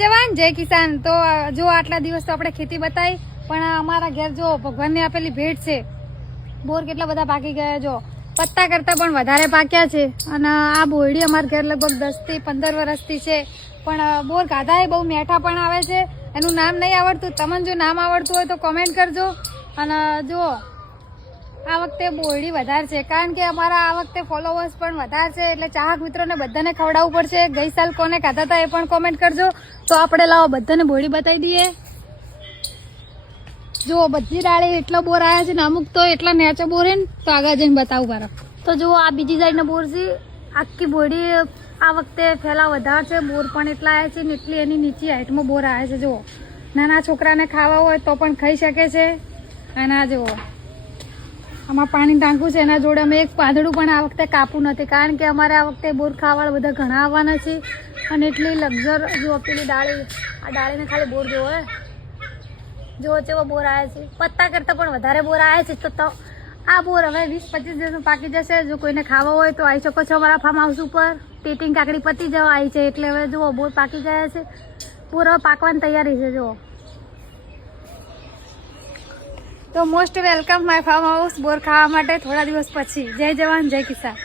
જવાન જય કિસાન। તો જો આટલા દિવસ તો આપણે ખેતી બતાવી, પણ અમારા ઘેર જો ભગવાનની આપેલી ભેટ છે, બોર કેટલા બધા પાકી ગયા, જો પત્તા કરતા પણ વધારે પાક્યા છે। અને આ બોરડી અમારા ઘેર લગભગ 10 થી 15 વર્ષથી છે, પણ બોર ગાધા એ બહુ મીઠા પણ આવે છે। એનું નામ નહીં આવડતું, તમને જો નામ આવડતું હોય તો કોમેન્ટ કરજો। અને જો આ વખતે બોરડી વધારે છે, કારણ કે અમારા આ વખતે ફોલોવર્સ પણ વધારે છે, એટલે ચાહક મિત્રોને બધાને ખવડાવવું પડશે। ગઈ સાલ કોને ખાધા હતા એ પણ કોમેન્ટ કરજો। તો આપણે લાવો બધાને બોરડી બતાવી દઈએ। જો બધી ડાળી એટલો બોર આવ્યા છે ને, અમુક તો એટલા નેચો બોર હે ને, તો આગળ જઈને બતાવું મારા। તો જો આ બીજી સાઈડનો બોર છે, આખી બોરડી આ વખતે ફેલાવ વધારે છે, બોર પણ એટલા આવ્યા છે ને એટલી એની નીચી હાઈટમાં બોર આવ્યા છે। જુઓ નાના છોકરાને ખાવા હોય તો પણ ખાઈ શકે છે। અને આ જુઓ આમાં પાણી ટાંકું છે, એના જોડે અમે એક પાંદડું પણ આ વખતે કાપવું નથી, કારણ કે અમારે આ વખતે બોર ખાવાવાળા બધા ઘણા આવવાના છે। અને એટલી લક્ઝર જો પેલી ડાળી, આ ડાળીને ખાલી બોર જોવો હે, જો ચેવો બોર આવ્યા છે, પત્તા કરતાં પણ વધારે બોર આવ્યા છે। તો આ બોર હવે 20-25 દિવસમાં પાકી જશે। જો કોઈને ખાવા હોય તો આવી શકો છો અમારા ફાર્મ હાઉસ ઉપર। ટેટિંગ કાકડી પતી જવા આવી છે, એટલે હવે જુઓ બોર પાકી ગયા છે, બોર હવે પાકવાની તૈયારી છે। જુઓ તો most welcome my farm house બોર ખાવા માટે થોડા દિવસ પછી। જય જવાન જય કિસાન।